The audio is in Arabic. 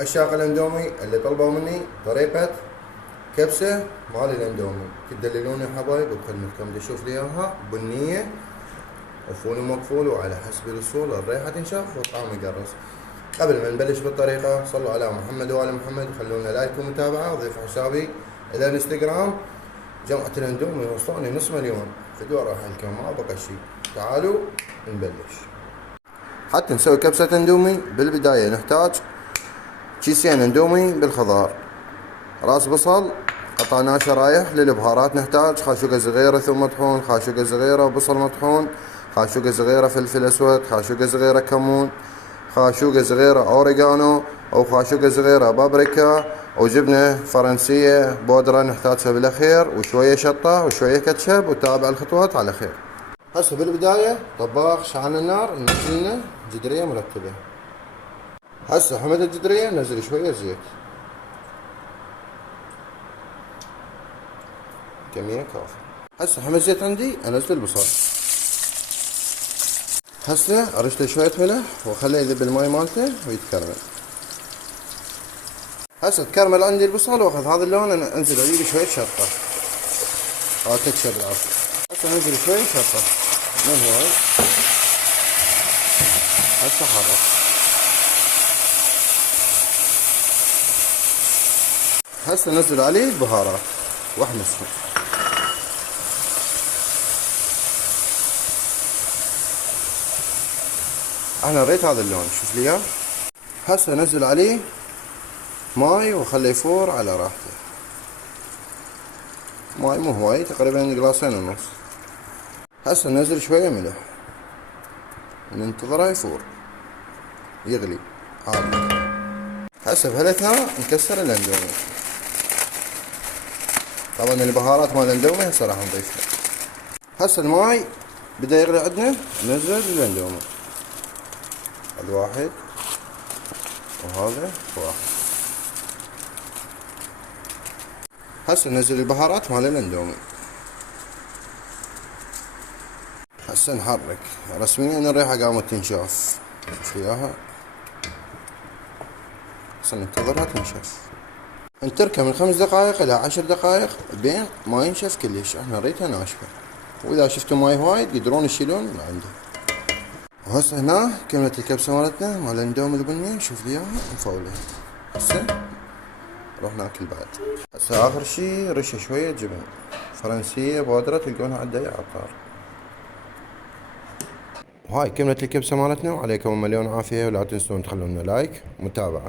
عشاق الاندومي اللي طلبوا مني طريقة كبسة مال الاندومي، تدللوني يا حبايب بخدمتكم. اشوف لي اياها بنية وفول ومقفول وعلى حسب الوصول، الريحة تنشف والطعم يقرص. قبل ما نبلش بالطريقة صلوا على محمد وآل محمد وخلونا لايك ومتابعة وضيفوا حسابي الى الانستغرام. جمعة الاندومي وصلوني نص مليون فدوة راح لكم، ما بقى شي. تعالوا نبلش. حتى نسوي كبسة اندومي بالبداية نحتاج كيسين اندومي بالخضار، راس بصل قطعناه شرايح. للبهارات نحتاج خاشوقة صغيرة ثوم مطحون، خاشوقة صغيرة بصل مطحون، خاشوقة صغيرة فلفل اسود، خاشوقة صغيرة كمون، خاشوقة صغيرة اوريجانو او خاشوقة صغيرة بابريكا، وجبنة فرنسية بودرة نحتاجها بالاخير، وشوية شطة وشوية كاتشب، وتابع الخطوات على خير. هسه بالبداية طباخ شعل النار، ننزل لنا جدرية مرتبة. هسه حمد الجدرية ننزل شوية زيت، كمية كافية. هسه حمد الزيت عندي انزل البصل. هسه ارش له شوية ملح واخليه يذب الماي مالته ويتكرمل. هسه تكرمل عندي البصل واخذ هذا اللون، انا انزل عليه بشوية شطة او تكشب العصر. هسه انزل شوية شطة مو هواي. هسه حرك. هسه نزل عليه البهارات واحمسهم. انا ريت هذا اللون، شوف لي اياه. هسه انزل عليه ماي واخليه يفور على راحته. ماي مو هواي، تقريبا قلاصين ونص. هسه ننزل شوية ملح وننتظره يفور يغلي عادي. هسه بهالاثناء نكسر الاندومي. طبعا البهارات مال الاندومي هسه راح نضيفها. هسه الماي بدا يغلي عندنا، ننزل الاندومي. هذا واحد وهذا واحد. هسه ننزل البهارات مال الاندومي. هسه نحرك. رسميا الريحة قامت تنشف، شوف وياها. هسه ننتظرها تنشف. نتركها من 5 دقائق الى 10 دقائق بين ما ينشف كلش. احنا نريدها ناشفة، واذا شفتوا ماي هوايد تقدرون تشيلون من عنده. وهسه هنا كملت الكبسة مالتنا مال الاندومي البني، شوف لي اياها مفولة. هسه نروح ناكل بعد. هسه اخر شي رشة شوية جبن فرنسية بودرة تلقونها عند اي عطار. وهاي كملت الكبسة مالتنا، وعليكم مليون عافية، ولا تنسون تخلونا لايك ومتابعة.